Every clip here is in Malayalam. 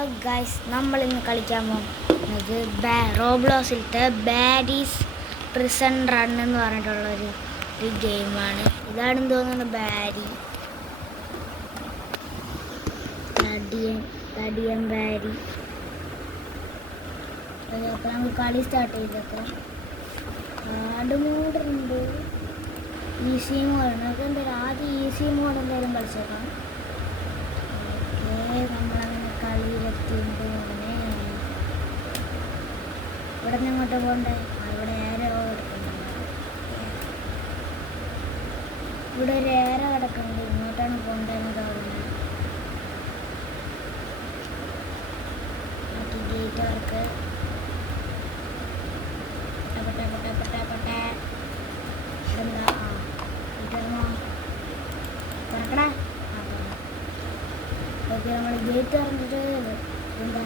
ഹലോ ഗൈസ്, നമ്മളിന്ന് കളിക്കാൻ പോകുന്നത് റോബ്ലോസിലത്തെ ബാഡീസ് പ്രിസൺ റൺ എന്ന് പറഞ്ഞിട്ടുള്ളൊരു ഗെയിമാണ്. ഇതാണെന്ന് തോന്നുന്നു ബാരി തടിയൻ ബാരി. അപ്പോൾ നമുക്ക് കളി സ്റ്റാർട്ട് ചെയ്തപ്പോൾ കാർഡ് മോഡുണ്ട്, ഈസി മോഡ്. നമുക്ക് എന്തായാലും ആദ്യം ഈസി മോഡ് എന്തായാലും കളിച്ചേക്കാം. നമ്മളങ്ങനെ കളിയിലെത്തിയിട്ട് മോനെ ഇവിടെ നിന്ന് ഇങ്ങോട്ട് പോകണ്ടേ? ഇവിടെ ഏരോ കിടക്കുന്നുണ്ട്, ഇവിടെ ഒരു ഏര കിടക്കുന്നുണ്ട്. ഇങ്ങോട്ടാണ് പോകേണ്ടതെന്ന് തോന്നുന്നത്. ഗേറ്റ് വർക്ക് എന്താ പറക്കടാ. ഓക്കെ, നമ്മൾ ഗേറ്റ് അറിഞ്ഞിട്ട് എന്താ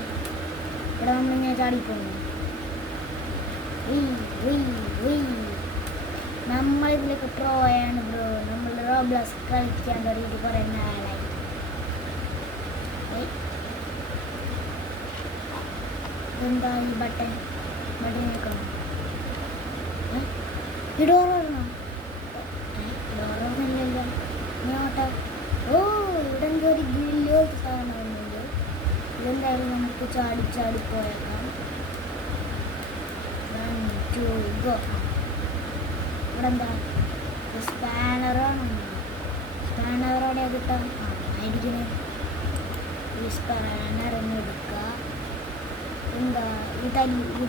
ഇവിടെ നമ്മളിങ്ങനെ ചാടിപ്പോന്നു. നമ്മളിതിലേക്ക് ട്രോയാണ് ബ്രോ. നമ്മൾ റോബ്ലോസ് കളിക്കാൻ തുടങ്ങിയിട്ട് കുറേ നാളായി. എന്താ ഈ ബട്ടൺ നിൽക്കണം? ഈ ഡോറോ ഡോറോന്നല്ലല്ലോ ഇങ്ങോട്ടോ. ഓ, ഇവിടെ എന്തോ ഒരു ഗ്രില്ലോ സാധനം വരുന്നുണ്ട്. ഇതെന്തായാലും നമുക്ക് ചാടിപ്പോയേക്കാം. ഇവിടെ എന്താ സ്പാനറാണ്. സ്പാനറോടെ കിട്ടാം. ആയിരിക്കുന്നത് ഈ സ്പാനർ ഒന്ന് എടുക്കുക. എന്താ ഈ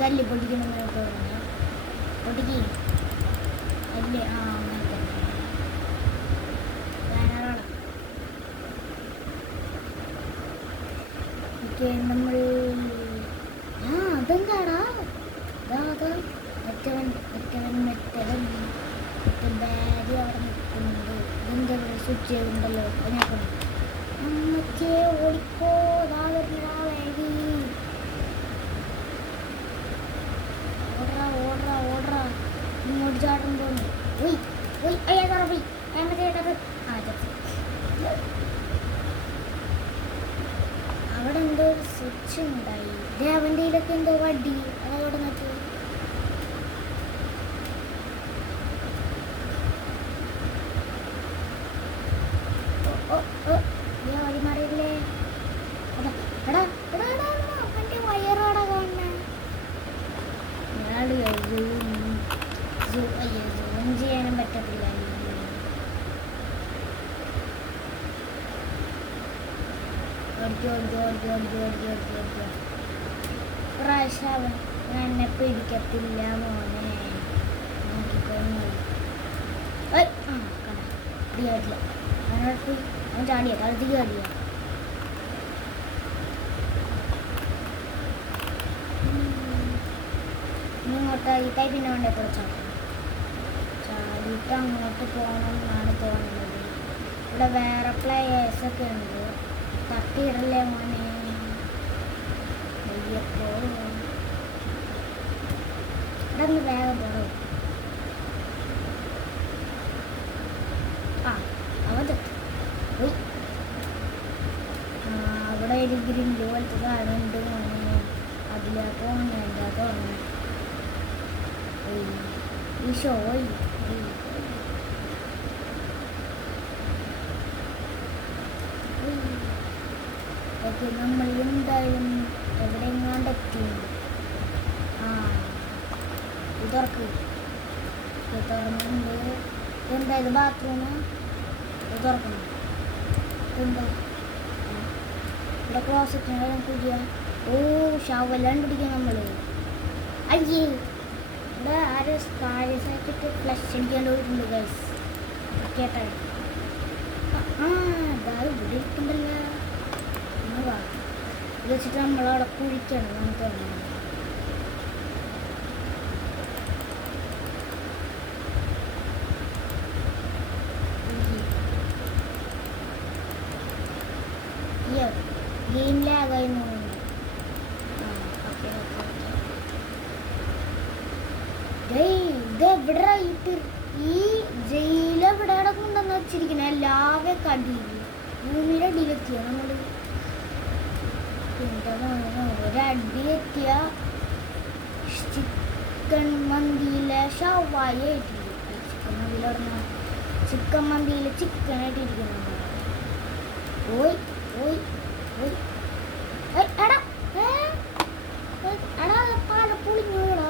തല്ലി പൊട്ടിക്കണമെന്ന് തോന്നുന്നു. പൊട്ടിക്ക് അല്ലേ? അങ്ങനെ തന്നെ സ്പാനറാണ്. ഓക്കെ, നമ്മൾ അതെന്താടാ മറ്റേ ബാഗ് അവിടെ നിൽക്കുന്നുണ്ട്. ഇതെന്താ സ്വിച്ച് ചെയ്തിട്ടുണ്ടല്ലോ. അതിനകത്ത് അമ്മച്ചേ ഓടിക്കോ. ബാഗ് ഓടറാ ഇങ്ങോട്ട് ചാടും തോന്നി. അവിടെ എന്തോ ഒരു സ്വിച്ച് ഉണ്ടായി. അവൻ്റെ കയ്യിലൊക്കെ എന്തോ വടി. അതവിടെ നിൽക്കി. മാറിയില്ലേ? അവൻ്റെ വയറോടെ കാണണേ. സൂം ചെയ്യാനും പറ്റത്തില്ല. പ്രാവശ്യം എന്നെ പിടിക്കത്തില്ല മോനെ. നോക്കിക്കോട്ടില്ല. അവനോട് അവൻ ചാടിയ കളത്തേക്ക് ചാടിയ. ഇങ്ങോട്ട് പിന്നെ വേണ്ട ചാടിയിട്ട് അങ്ങോട്ട് പോകണം എന്നാണ് തോന്നുന്നത്. ഇവിടെ വേറെ പ്ലേയേഴ്സൊക്കെ ഉണ്ട്. തട്ടിയിടല്ലേ മോനെ. അയ്യപ്പോ ഇവിടെ ഒന്ന് വേഗം പോകണം. അവിടെ ഒരു ഗ്രില്ല് പോലത്തെ കാണുന്നുണ്ട് മോനെ. അതിലാ പോകണം. എന്താ തോന്നുന്നു ഈ ഷോയി. ഓക്കെ, നമ്മൾ എന്തായാലും എവിടെ എങ്ങാണ്ട് എത്തിയുണ്ട്. ഇത് തുറക്കുന്നുണ്ട്. എന്താ ഇത്? ബാത്റൂമ് തുറക്കുന്നു. എന്താ ഇവിടെ ക്ലോസറ്റ് പുതിയ. ഓ, ഷവെല്ലാം പിടിക്കാം നമ്മൾ. അയ്യേ, ഇവിടെ ആരും കാര്യസാക്കിയിട്ട് ഫ്ലഷ് അടിക്കാണ്ട് പോയിട്ടുണ്ട് ഗൈസ്. കേട്ടോ? ഇവിടെ ഇരിക്കണ്ടല്ലോ. ഇത് വെച്ചിട്ട് നമ്മളവിടെ കുഴിക്കണം എന്നാണ് തോന്നുന്നത്. ഗെയിം ലാഗായി പോകുന്നു. ഇതെവിടെ ഈ ജയിലെവിടെ കൊണ്ടുവന്ന് വെച്ചിരിക്കണേ? എല്ലാവരും കടിയില്ല. ഭൂമിയുടെ അടിയിലെത്തിയോ നമ്മൾ? എന്താ ഒരടി എത്തിയ ചിക്കൻ മന്തിയിലെ ഷവായ ഇട്ടിരിക്കും. ചിക്കൻ മന്തിയിൽ ചിക്കൻ ഇട്ടിരിക്കുന്നു. ഓയ് ഓയ് ഓയ് എടാ എടാ പാല പൊളിഞ്ഞോടാ.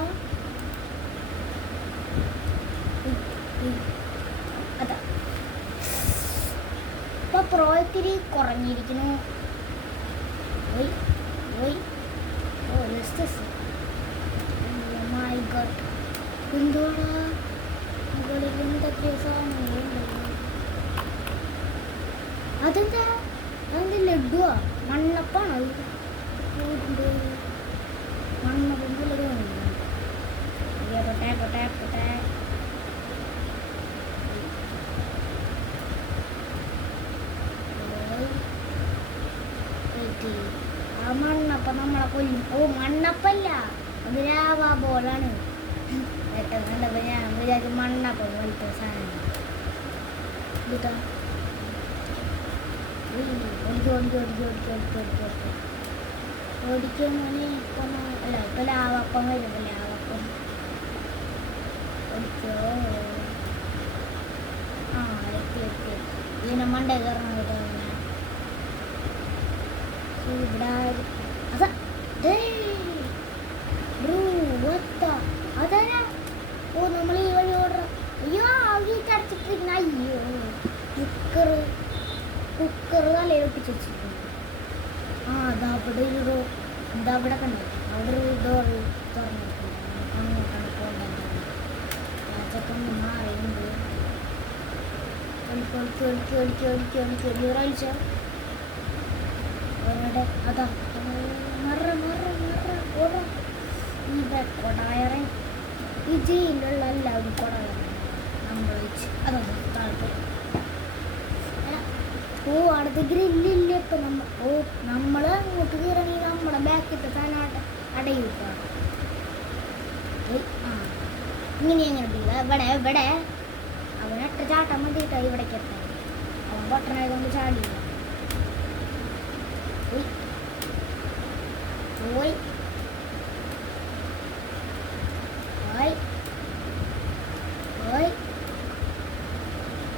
അതാ ഇപ്പൊ പ്രോയത്തിരി കുറഞ്ഞിരിക്കുന്നു. ഓയ് ഓയ് ഓ മൈ ഗോഡ്, എന്തോടാ മുകളിൽ എന്തൊക്കെ സാധനങ്ങളുണ്ടല്ലോ. അതെന്താ അതെന്താ ലഡുവാ മണ്ണപ്പാണോ? മണ്ണപ്പം പോലെ തോന്നുന്നു. പൊട്ടെ പൊട്ടെ പൊട്ടെ. ആ മണ്ണപ്പം നമ്മളെ കൊല്ലും. ഓ മണ്ണപ്പല്ല, അത് രാവാ ബോളാണ്. കണ്ടപ്പോ ഞാൻ വിചാരിച്ചു മണ്ണപ്പം പോലത്തെ സാധനം. ഓടിക്കുമോനെ അല്ല ഇപ്പൊ ലാവപ്പം വരുമ്പോ ലാവപ്പം ഓടിക്കോ. ആ എത്തി എത്തി. ഇതിനെ മണ്ട കയറണം കേട്ടോ. ഇവിടെ അതാ അതാ. ഓ നമ്മൾ ഈ വഴി ഓർഡർ. അയ്യോ അവർക്ക് അടച്ചിട്ടിരിക്കുന്ന. അയ്യോ കുക്കർ തലയിലൊട്ടിച്ച് വെച്ചിരിക്കുന്നു. ആ അതാ അവിടെ ഒരു ഇതാ അവിടെ കണ്ടു. അവിടെ ഒരു ഡോർ തുറന്നിട്ടുണ്ട്. അങ്ങോട്ടാണ് പോകേണ്ടത്. രാജക്കൊന്ന് മാറിയുണ്ട്. ഒളിച്ചോ അവരുടെ അതാ ഇവിടെ കൊടായറ ഈ ജയിലുള്ള എല്ലാവരും കൊടായറ നമ്മൾ വെച്ച് അതാ താല്പര്യം. ഓ അടുത്ത ഗ്രില്ലില്ല. ഇപ്പം നമ്മൾ അങ്ങോട്ട് കയറണമെങ്കിൽ നമ്മളെ ബാക്കിലത്തെ സാധനം അടയൂട്ടാണ്. ആ ഇങ്ങനെ ഇവിടെ ഇവിടെ അവനൊറ്റ ചാട്ടം മതിയിട്ടാ ഇവിടേക്ക് എത്താൻ. അവൻ പൊട്ടനായതുകൊണ്ട് ചാടിയില്ല. ഓയ് ഓയ് ഓയ്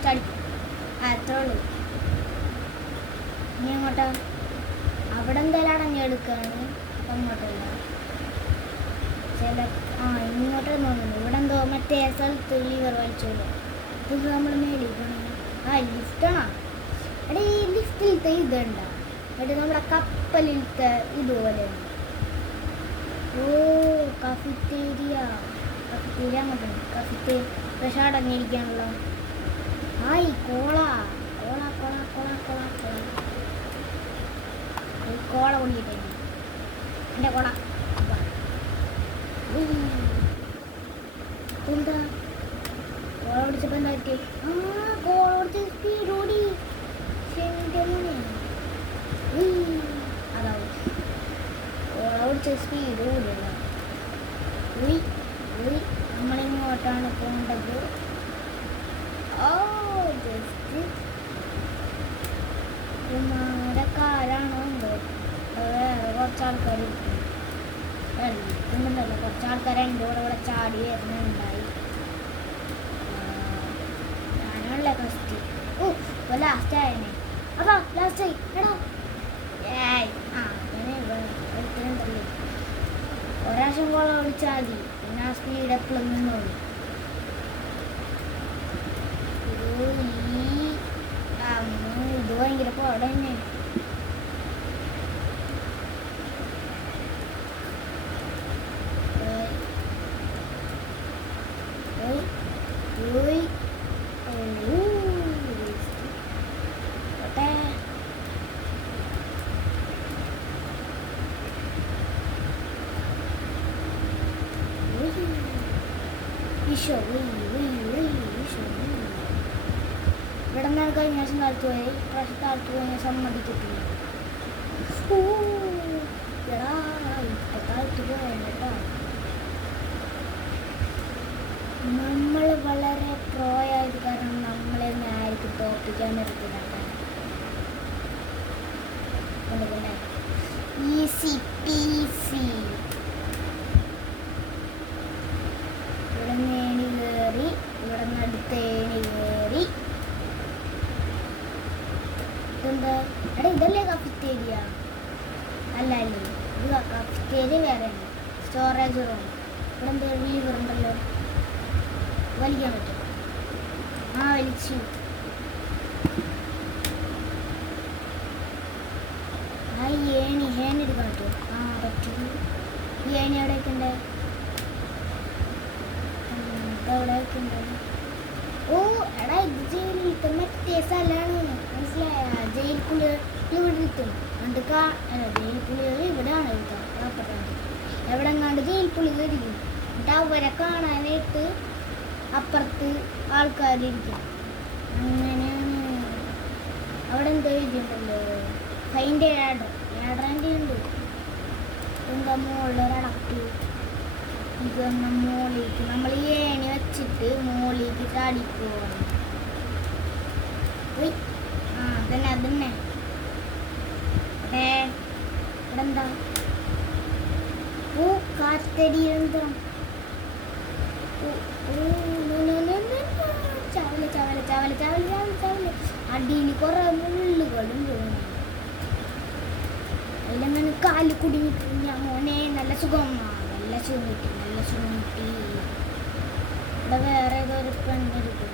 ചടി. അത്രേ ഉള്ളൂ. ഇനി അങ്ങോട്ടോ അവിടെ എന്തായാലും അടഞ്ഞെടുക്കുകയാണ്. അങ്ങോട്ടല്ല ചില ഇങ്ങോട്ട് തോന്നുന്നു. ഇവിടെ എന്തോ മറ്റേ സ്ഥലത്ത് ലിവർ വലിച്ചല്ലോ. ഇത് നമ്മൾ മേളിൽ പോകണം. ലിഫ്റ്റാണോ? എടാ ഈ ലിഫ്റ്റിലത്തെ ഇതുണ്ട. എന്നിട്ട് നമ്മുടെ കപ്പലിലത്തെ ഇതുപോലെ. ഓ കഫറ്റേരിയ അങ്ങോട്ടുണ്ട്. പക്ഷെ അടങ്ങിയിരിക്കാണല്ലോ. ഹായ് കോള കോള കോള കോള കോള കോള കോള കൊണ്ടിട്ടേ എൻ്റെ കോള എന്താ കോള പിടിച്ചപ്പോൾ എന്താ പറ്റി? കോള പിടിച്ച സ്പീഡ് ഓടി. അതാ കോള പിടിച്ച സ്പീഡ് ഓടില്ല. നമ്മളിങ്ങോട്ടാണ് പോകേണ്ടത്. കുമാര കാരാണോ എന്തോ വേറെ കുറച്ച് ആൾക്കാർ എഴുതുന്നുണ്ടല്ലോ. കുറച്ച് ആൾക്കാർ എൻ്റെ ഇവിടെ ചാടി വരുന്നുണ്ടായി. ഞാനാണല്ലേ ഫസ്റ്റ്. ഓ ഇപ്പോൾ ലാസ്റ്റ് ആയനെ. അതാ ലാസ്റ്റ് ആയി. എടാ അങ്ങനെ ഒരാശം കോള വിളിച്ചാൽ മതി. പിന്നെ ആ സ്പീഡ് എപ്പോഴും നിന്നോളൂ. ഇത് ഭയങ്കര പാട് തന്നെ. ഇവിടെ നിന്ന് കഴിഞ്ഞ പ്രാവശ്യം കാലത്ത് പോയി. പ്രാവശ്യം കാലത്ത് പോയി ഞാൻ സമ്മതിച്ചിട്ടില്ല. എടാ ഇപ്പൊ കാലത്ത് പോയാ നമ്മൾ വളരെ പ്രോയായത് കാരണം നമ്മളെ ആയിരിക്കും തോപ്പിക്കാൻ നിർത്തിയിട്ടാണ്. Easy peasy. ഇവിടെ നിന്ന് ഏണി കയറി, ഇവിടെ നിന്ന് അടുത്ത ഏണി കയറി. ഇതെന്താ? എടാ ഇതല്ലേ കഫറ്റേരിയ? അല്ല അല്ലേ, ഇത് കഫറ്റേരിയ വേറെയാണ്. Storage room. ഇവിടെ എന്താ ലീവർ ഉണ്ടല്ലോ, വലിക്കാൻ പറ്റും. ആ വലിച്ചു. ആ ഏണി എടുക്കാൻ പറ്റുമോ? ആ പറ്റും. ഈ ഏണി എവിടെയൊക്കെ ഉണ്ട്? എവിടെയൊക്കെ ഉണ്ട്? ഓ എടാ ഇത് ജയിലിൽ മറ്റേ സ്ഥലമാണ്, മനസ്സിലായ? ജയിൽക്കുള്ളിൽ ഇവിടെ ഇരിക്കും. എന്തൊക്കെ ജയിൽക്കുള്ളികൾ ഇവിടെയാണ് കിട്ടുക. എവിടെ എങ്ങാണ്ട് ജയിൽക്കുള്ളിൽ ഇരിക്കും. എന്നിട്ട് അവരെ കാണാനായിട്ട് അപ്പുറത്ത് ആൾക്കാരിരിക്കും. അങ്ങനെയാണ്. അവിടെ എന്തോ എഴുതിയുണ്ടല്ലോ, ഫൈൻ്റെ ഏടേൻ്റെ ഉണ്ട്. എന്താ മുകളിലൊരടപ്പ്. ഇത് മോളിലേക്ക് നമ്മൾ ഈ ഏണി വെച്ചിട്ട് മോളിലേക്ക് ചാടിപ്പോവാണ്. ആ അതന്നെ അതന്നെ. ഇവിടെ എന്താ? ഓ കാറ്റടി യന്ത്രം. ചവല ചവല ചവല ചവല ചവല ചവല. അടിയിൽ കുറെ മുള്ളുകളും തോന്നുന്നു. അതിലങ്ങനെ കാല് കുടുങ്ങിട്ട് ഞാൻ മോനെ നല്ല സുഖമാണ്. നല്ല സുഖം കിട്ടി, നല്ല സുഖം കിട്ടി. ഇവിടെ വേറെ ഏതോ ഒരു പെണ്ണിരിക്കും.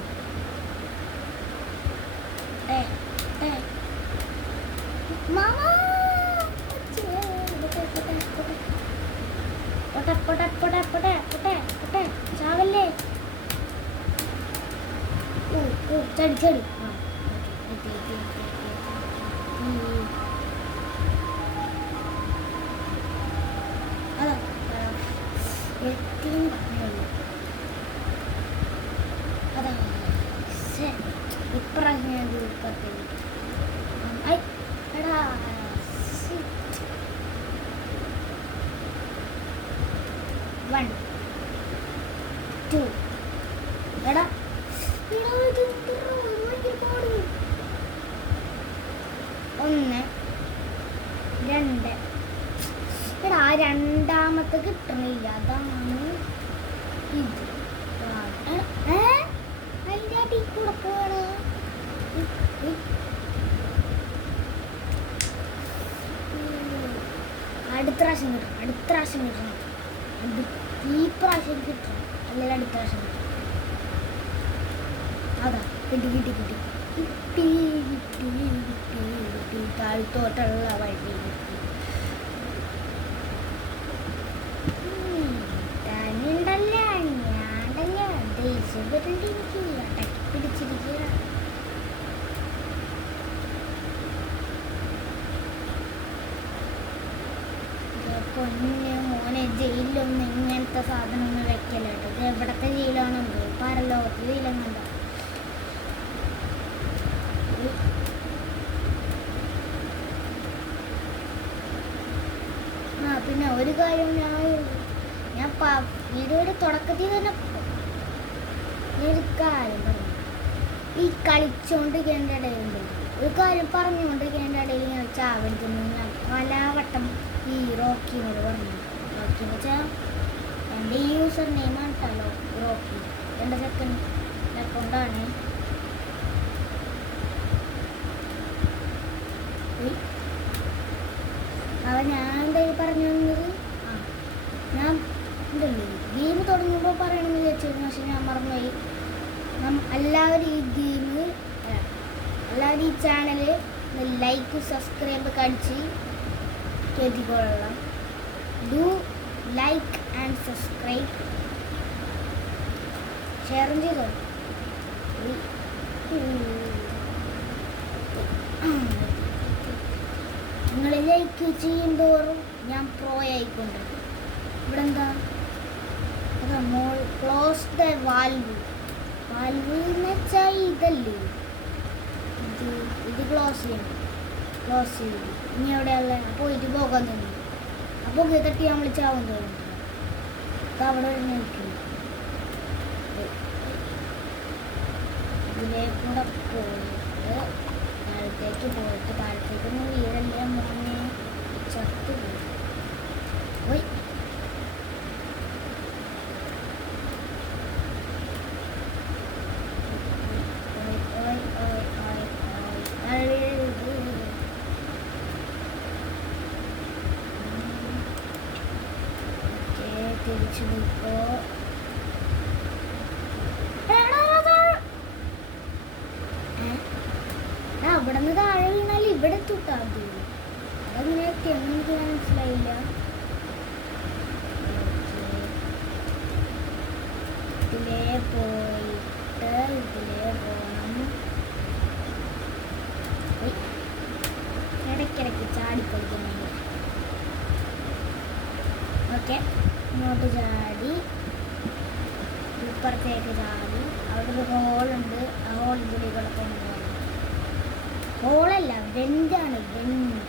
ചാവല്ലേ? ചടി ചടി. അതാ അതാ ഇപ്രാവശ്യം എടാ 1 2 എടാ 1 2. എടാ ആ രണ്ടാമത്തെ കിട്ടണില്ല, അതാണ് ഇത്. അതിൻ്റെ അടി കൂടെ പോവാണ്. അടുത്ത പ്രാവശ്യം കിട്ടണം. ഈ പ്രാവശ്യം കിട്ടണം, അല്ലെങ്കിൽ അടുത്ത പ്രാവശ്യം കിട്ടണം. അതാ കിട്ടി. താഴ്ത്തോട്ടുള്ള വഴി ഞാനുണ്ടല്ല, ദേഷ്യം വരണ്ട എനിക്ക്. അടക്കി പിടിച്ചിരിക്കുക. പൊന്നെ മോനെ, ജയിലിലൊന്നും ഇങ്ങനത്തെ സാധനമൊന്നും വെക്കല കേട്ടോ. ഇത് എവിടത്തെ ജയിലാണെന്നോ, പരലോകത്തെ ജയിലെന്നുണ്ടോ? ആ പിന്നെ ഒരു കാര്യം ഞാൻ വീഡിയോയുടെ തുടക്കത്തിൽ തന്നെ ഒരു കാര്യം പറഞ്ഞു. ഈ കളിച്ചോണ്ടിരിക്കേണ്ട ഇടയിലുണ്ട് ഒരു കാര്യം പറഞ്ഞുകൊണ്ടിരിക്കേണ്ട ഇടയിൽ ഞാൻ ചാവടിക്കുന്നു. ഞാൻ പലവട്ടം ഈ റോക്കിനോട് പറഞ്ഞു. റോക്കി എന്ന് വെച്ചാൽ എൻ്റെ ഈ യൂസർ നെയിമാണ് കേട്ടോ, റോക്കി. എൻ്റെ സെക്കൻഡ് അക്കൗണ്ടാണ്. അവൻ ഞാൻ എന്തായാലും പറഞ്ഞു തന്നത്, ഞാൻ ഉണ്ടല്ലോ ഗെയിം തുടങ്ങുമ്പോൾ പറയണമെന്ന് വിചാരിച്ചിരുന്നു. പക്ഷെ ഞാൻ മറന്നുപോയി. എല്ലാവരും ഈ ചാനൽ ലൈക്ക് സബ്സ്ക്രൈബ് കടിച്ച് കയറ്റിക്കൊള്ളാം. Do like and subscribe. ഷെയറും ചെയ്തോ. നിങ്ങൾ ലൈക്ക് ചെയ്യുന്തോറും ഞാൻ പ്രോ ആയിക്കൊണ്ടിരിക്കും. ഇവിടെ എന്താ? അതാ ക്ലോസ് ദ വാൽവ് എന്ന് വെച്ചാൽ ഇതല്ലേ, ഇത് ക്ലോസ് ചെയ്തു. ഇനി എവിടെയുള്ള പോയിട്ട് പോകാൻ തന്നെ. അപ്പോൾ തട്ടി നമ്മൾ ചാവും തോന്നുന്നു. അത് അവിടെ നിൽക്കുന്നു. ഇതിലേക്കൂടെ പോയിട്ട് താഴത്തേക്ക് താഴത്തേക്കൊന്നും വീരല്ലേ മോനെ, ചത്തു പോയി. തിരിച്ചിടിപ്പോ അവിടെ നിന്ന് താഴെ വീണാൽ ഇവിടെ തൊട്ടാതി അതങ്ങനെ എത്തിയെന്ന് എനിക്ക് മനസ്സിലായില്ല. ഇതിലേ പോയിട്ട് ഇതിലേ പോകണം. ഇടയ്ക്കിടയ്ക്ക് ചാടിക്കളിക്കുന്നുണ്ട്. ഓക്കെ, ഇങ്ങോട്ട് ചാടി ഇപ്പുറത്തേക്ക് ചാടി. അവിടെ ഒരു ഹോളുണ്ട്. ആ ഹോളിൻ്റെ കൂടെ ഹോളല്ല, വെന്റാണ്. വെന്റ്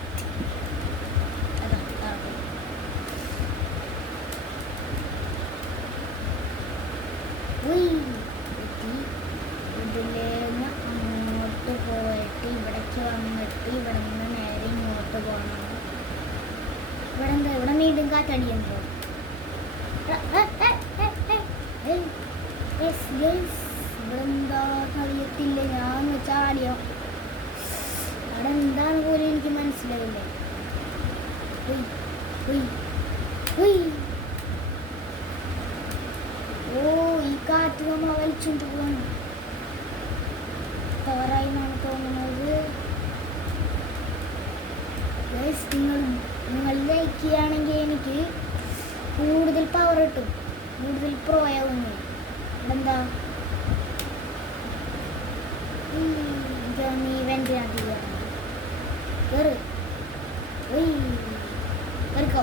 ഇതിലേന്ന് അങ്ങോട്ട് പോയിട്ട് ഇവിടേക്ക് വന്നിട്ട് ഇവിടെ നിന്ന് നേരെ ഇങ്ങോട്ട് പോകണം. ഇവിടെ എന്താ, ഇവിടെ വീണ്ടും കാറ്റടിയുണ്ടോ? ഇവിടെ എന്താ അറിയത്തില്ല. ഞാൻ ചാടിയോ അവിടെ എന്താണ് പോലും എനിക്ക് മനസ്സിലായില്ലേ. ഓ, ഈ കാറ്റ് നമ്മളെ വലിച്ചുകൊണ്ട് പോകണം. പവറായി എന്നാണ് തോന്നുന്നത്. നിങ്ങൾ ലൈക്ക് ചെയ്യുകയാണെങ്കിൽ എനിക്ക് കൂടുതൽ പവർ കിട്ടും, കൂടുതൽ പ്രോ ആവുന്നു. എന്താ നീ വെന്റിനകത്ത് കയറ് കയറിക്കോ.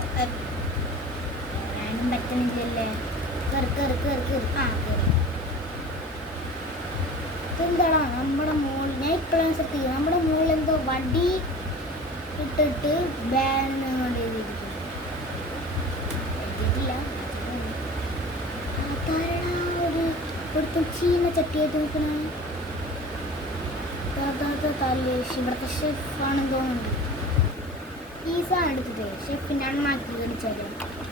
ഞാനും പറ്റുന്നില്ലല്ലേ. കയറി കയറി കയറി കയറി. ആ കയറി. എന്താടാ നമ്മുടെ മുകളിൽ, ഞാൻ ഇപ്പോഴാണ് ശ്രദ്ധിക്കുക, നമ്മുടെ മുകളിൽ എന്തോ വടി ഇട്ടിട്ട് ബാൻ കൊണ്ടിരിക്കുന്നു. എഴുതിയിട്ടില്ല. ഒരു ചീന ചട്ടിയായിട്ട് നോക്കണേ. ഇവിടുത്തെ ഷെഫാണെന്ന് തോന്നുന്നുണ്ട്. ഈ സാധനം എടുത്തിട്ട് ഷെഫിൻ്റെ അണ്ണാക്കി അടിച്ചാലോ.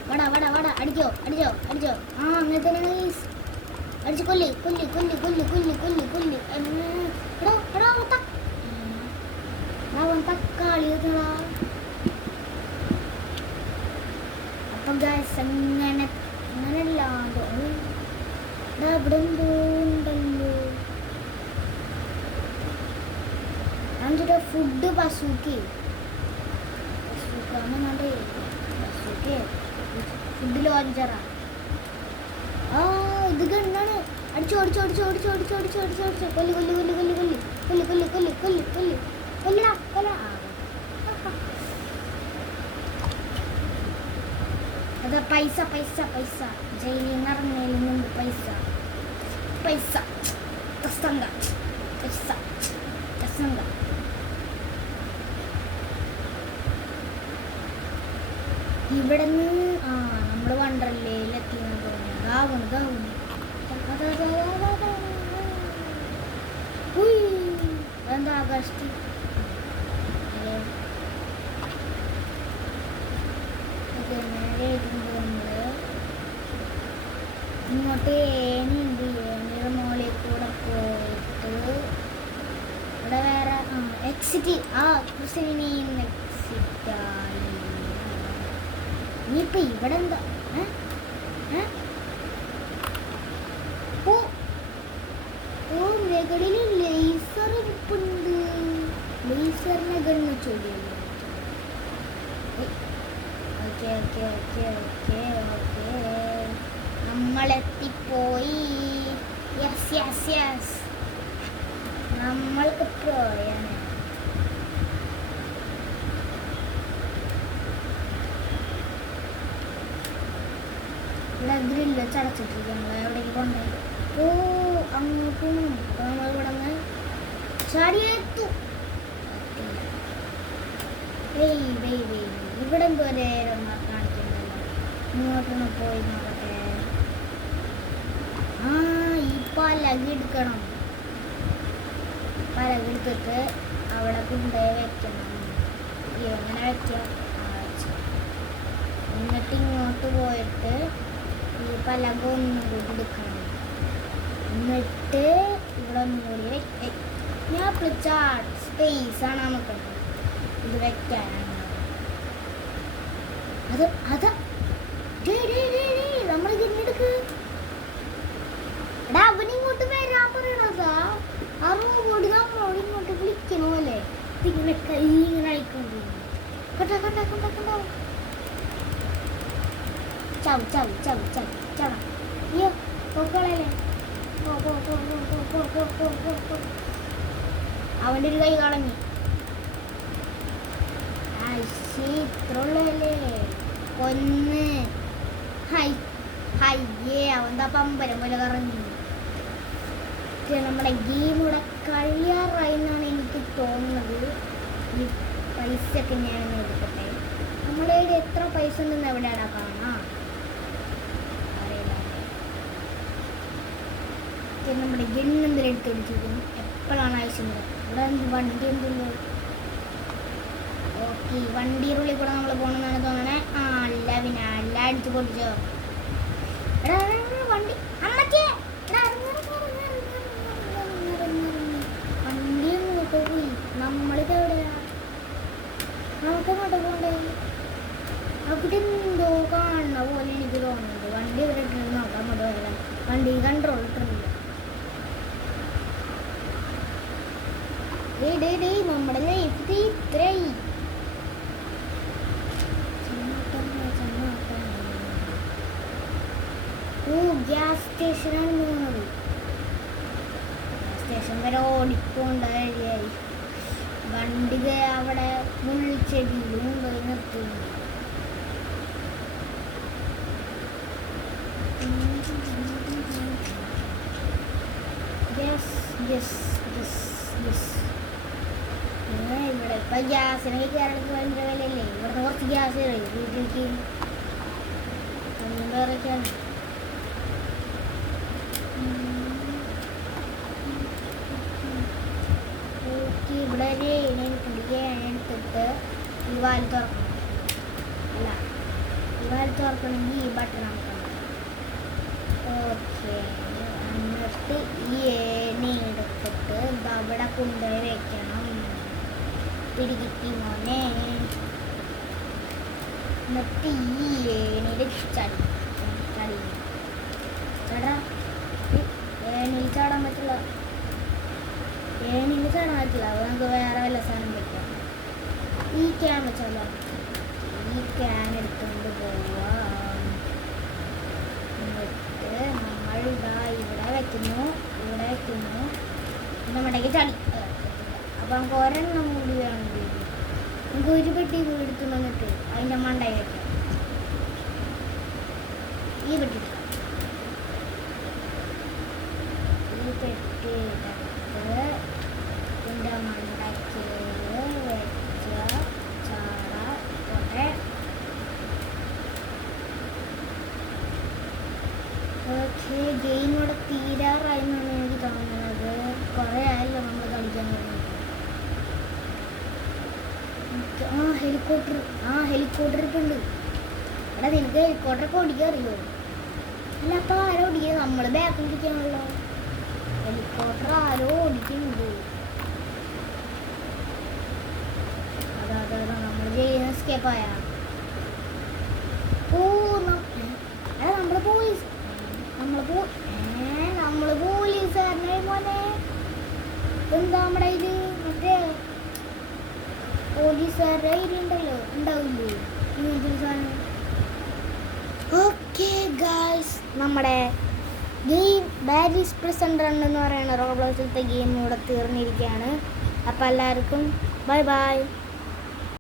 വട വട വട അടിച്ചോ അടിച്ചോ അടിച്ചോ. ആ അങ്ങനെ തന്നെയാണ് ഗൈസ്. അടിച്ച് കൊല്ലി കൊല്ലി കൊല്ലി കൊല്ലി കൊല്ലി കൊല്ലി കൊല്ലി. എടാ എടാ അവൻ തക്കാളി എത്തടാ. അപ്പം ഗൈസ് അങ്ങനെ അങ്ങനെയല്ലാണ്ടോ ഇവിടെ എന്തോ ഉണ്ടല്ലോ. എന്നിട്ട് ഫുഡ് ബസൂക്കി ഫുഡ് ലോഞ്ചറാ. ആ ഇത് ഗണ്ണാണ്. അടിച്ചോ അടിച്ചോ അടിച്ചോ അടിച്ചോ അടിച്ചോ അടിച്ചോ അടിച്ചോ അടിച്ചോ. കൊല്ലി കൊല്ലി കൊല്ലി കൊല്ലി കൊല്ലി കൊല്ലി കൊല്ലി കൊല്ലി കൊല്ലി കൊല്ലി കൊല്ലടാ കൊല്ല. അതാ പൈസ പൈസ പൈസ. ജയിലിൽ നിന്ന് ഇറങ്ങുന്നതിൽ മുമ്പ് പൈസ പൈസ പ്രസംഗ പൈസ പ്രസംഗ. ഇവിടെ നിന്ന് നമ്മൾ വണ്ടർലയിലെത്തി തോന്നുന്നു. ഇതാവുന്നു ഇതാവുന്നു. എന്താ ആകാശത്ത് നേരെ നമ്മള് ഇങ്ങോട്ട് ഏണിയുണ്ട്. ഏണിയുടെ മുകളിൽ കൂടെ പോയിട്ട് ഇവിടെ വേറെ എക്സിറ്റ്. ആ ക്രിസ്ത്യൻ എക്സിറ്റായി. ഇനിയിപ്പോൾ ഇവിടെ എന്താ മുകളിൽ ലേസർ ഇരിപ്പുണ്ട്. ലേസറിനെ ഗണ്ണ് ചൊല്ലിയല്ലോ. Okay okay okay okay okay നമ്മളെത്തിപ്പോയി. യെസ് യെസ് യെസ് നമ്മൾക്ക് പോയാണ്. ഇവിടെ ഗ്രില്ല് ചടച്ചിട്ടിരിക്കുന്നത് എവിടേക്ക് കൊണ്ടുപോയി. ഓ അങ്ങോട്ടും നമ്മൾ ഇവിടെ നിന്ന് ചാടിയെത്തു. ഇവിടെ എന്തോ കാണിക്കുന്നുണ്ടല്ലോ. ഇങ്ങോട്ടൊന്ന് പോയി നോക്കട്ടെ. ആ ഈ പലകെടുക്കണം. പലകെടുത്തിട്ട് അവിടെ കൊണ്ടുപോയി വെക്കണം. എങ്ങനെ വെക്കാം? എന്നിട്ട് ഇങ്ങോട്ട് പോയിട്ട് ഈ പലക ഒന്നും കൂടി എടുക്കണം. എന്നിട്ട് ഇവിടെ ഒന്നുകൂടി ഞാൻ പ്ലിച്ചാട് സ്പേസാണ് നമുക്ക് ഇത് വെക്കാനാണ്. അത് റോബോട്ട് നമ്മളോട് ഇങ്ങോട്ട് വിളിക്കണ പോലെ ഇതിങ്ങനെ കൈ ഇങ്ങനെ അയക്കൊണ്ടിരുന്നു. കണ്ടാ കണ്ടാ കണ്ടാ കണ്ടോ? ചവ് ചവ് ചവ് ചവ് ചവ. അയ്യോ പൊക്കളല്ലേ. അവൻ്റെ ഒരു കൈ കളഞ്ഞു. ഇത്രയുള്ളതല്ലേ ഒന്ന്. ഹയ്യേ അവന്താ പമ്പരം പോലെ കറങ്ങി. നമ്മുടെ ഗെയിം ഇവിടെ കഴിയാറായി എന്നാണ് എനിക്ക് തോന്നുന്നത്. ഈ പൈസ ഒക്കെ ഞാൻ എടുക്കട്ടെ. നമ്മളെ എത്ര പൈസ ഉണ്ടെന്ന് എവിടെയാടാ കാണാം അറിയില്ല. നമ്മുടെ ഗണ്ണെന്തെങ്കിലും എടുത്തൊടിച്ചിരിക്കുന്നു. എപ്പോഴാണ് ആവശ്യമുള്ളത്? ഇവിടെ വണ്ടി എന്തുള്ളൂ? ഓക്കെ വണ്ടിയുടെ ഉള്ളിൽ കൂടെ നമ്മൾ പോകണമെന്നാണ് തോന്നണേ. അല്ല പിന്നെ അല്ല അടിച്ച് പൊട്ടിച്ചോ. എടാ വണ്ടി അമ്മച്ചേ വണ്ടി അങ്ങോട്ട് പോയി. നമ്മളിത് എവിടെയാ? നമുക്ക് അങ്ങോട്ട് പോകണ്ടേ? അവിടെ എന്തോ കാണുന്ന പോലെ എനിക്ക് തോന്നുന്നുണ്ട്. വണ്ടി ഇവിടെ ഇട്ടിട്ട് നോക്കാം. അങ്ങോട്ട് വരാം. വണ്ടി കൺട്രോൾ ഇട്ടില്ല. നമ്മുടെ ലൈഫ് ഇത്രയായി. ഗ്യാസ് സ്റ്റേഷനാണ് പോകുന്നത്. ഗ്യാസ് സ്റ്റേഷൻ വരെ ഓടിപ്പോണ്ട വഴിയായി. വണ്ടി അവിടെ മുൾച്ചെടിയിലും കൊണ്ടുപോയി നിർത്തുന്നു. ഇവിടെ ഇപ്പൊ ഗ്യാസിനൊക്കെ കേരളത്തിൽ ഭയങ്കര വിലയല്ലേ. ഇവിടുന്ന് കുറച്ച് ഗ്യാസ് വീട്ടിലേക്ക് വേറെയൊക്കെയാണ്. ഇവിടെ ഒരു എടുത്തിട്ട് ഈ വാല് തുറക്കണം. അല്ല ഈ വാല് തുറക്കണമെങ്കിൽ ഈ ബട്ടൺ അമർത്തണം. ഓക്കെ എന്നിട്ട് ഈ ഏണി എടുത്തിട്ട് അവിടെ കൊണ്ടുപോയി വെക്കണം. പിടികിട്ടി മോനെ. എന്നിട്ട് ഈ ഏണിയിൽ ചാടാ. ഏണിയിൽ ചാടാൻ പറ്റില്ല. ഏണിയിൽ ചാടാൻ പറ്റില്ല. അത് നമുക്ക് വേറെ വല്ല സാധനം വെക്കാം. ഈ ക്യാൻ വെച്ചാലോ? ഈ ക്യാൻ എടുത്തുകൊണ്ട് പോവാം. എന്നിട്ട് നമ്മൾ ഇവിടെ വെക്കുന്നു. ഇവിടെ വെക്കുന്നു. നമ്മുടേക്ക് ചളി. അപ്പം നമുക്ക് ഒരെണ്ണം കൂടി വേണമെങ്കിൽ നമുക്ക് ഒരു പെട്ടി എടുത്തു വന്നിട്ട് അതിൻ്റെ മണ്ടയിൽ വെക്കാം. ഈ പെട്ടി പെട്ടി ഇതിൻ്റെ മണ്ടയ്ക്ക് വെച്ച ചാട പോട്ടെ. ഓക്കെ ഗെയിം ഇവിടെ തീരാറായി എന്നാണ് എനിക്ക് തോന്നുന്നത്. കുറേ ആയല്ലോ നമ്മൾ കളിക്കാൻ തുടങ്ങി. ഹെലികോപ്റ്റർ ഒക്കെ ഉണ്ട്. എടാ നിനക്ക് ഹെലികോപ്റ്ററൊക്കെ ഓടിക്കാൻ അറിയോ? അല്ല അപ്പം ആരോ ഓടിക്കുക? നമ്മൾ ബാക്കിൽ ഇരിക്കാണല്ലോ. ഹെലികോപ്റ്റർ ആരോ ഓടിക്കുന്നുണ്ട്. അതാ നമ്മൾ ചെയ്യുന്ന എസ്കേപ്പായ. നമ്മള് പോലീസുകാരനെ പോലെ എന്താ നമ്മുടെ ഇത് മറ്റേ പോലീസുകാരുടെ ഐഡിയ ഉണ്ടല്ലോ, ഉണ്ടാവില്ലേ ഇങ്ങനത്തെ സാധനം. ഓക്കെ ഗായ്സ്, നമ്മുടെ ഗെയിം ബാരിസ് പ്രസന്റ് റൺ എന്ന് പറയുന്ന റോബ്ലോക്സിലത്തെ ഗെയിം ഇവിടെ തീർന്നിരിക്കുകയാണ്. അപ്പോൾ എല്ലാവർക്കും ബൈ ബൈ.